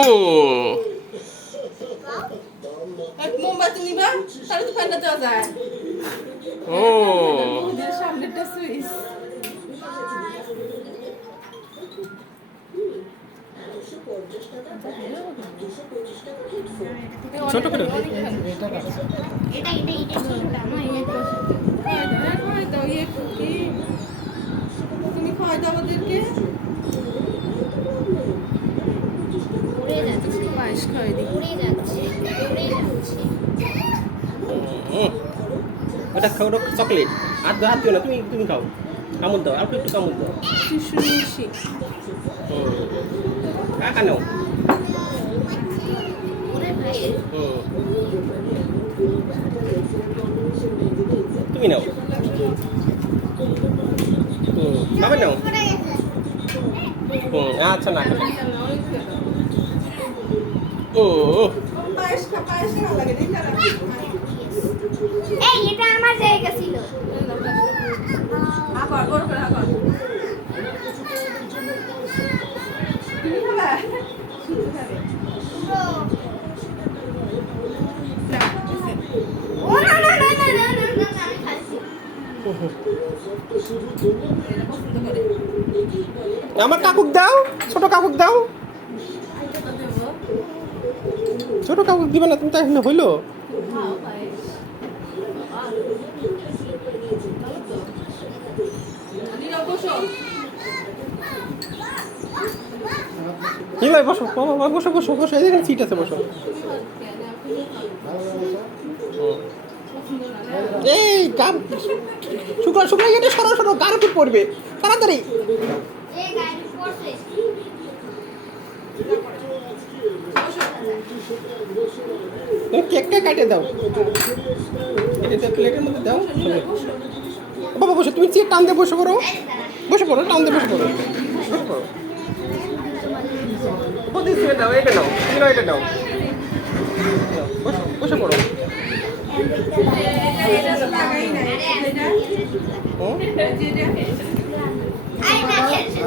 ও এক মোমবাতি নিবা তাহলে তো ফ্যানটা দেওয়া যায়। ও ওদের সামনেটা সুইচ। ছোট করে তুমি খাওয়াই দাও ওদেরকে। পায়েস খাওয়াই দিই। ওটা খাও, ওটা চকলেট। আর হাত দিও না, তুমি তুমি খাও। কামড় দাও, আর একটু কামড় দাও। টিস্যু নিয়ে এসি। কাকা নাও। তুমি নাও। খাবে নাও। আচ্ছা না পায়েস পায়েস খাওয়া লাগে না। এই এটা আমার জায়গা ছিল। আবার বড় করে আবার। তুমি খাবে? ও না না না না না না না আমি খাচ্ছি। আমার কাকুক দাও, ছোট কাকুক দাও। ছোট কাকুক দিবে না তুমি? তাই না হইলো। নিলয় বসো, বসো বসো বসো, এখানে সিট আছে, বসো। এই গাম শুক্র শুক্র এটা সরো সরো, গার উপর পড়বে, তাড়াতাড়ি। এই গাড়ি পড়ছে। তুমি কেকটা কাটে দাও, এটা প্লেটের মধ্যে দাও। বাবা বসো, তুমি চেয়ে টান দিয়ে বসে পড়ো, বসে পড়ো, টান দিয়ে বসে পড়ো, বসে পড়ো। দাও, এটা নাও, তুমি এটা নাও, বসো বসে পড়ো। আই না খেলছে।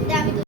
ওটা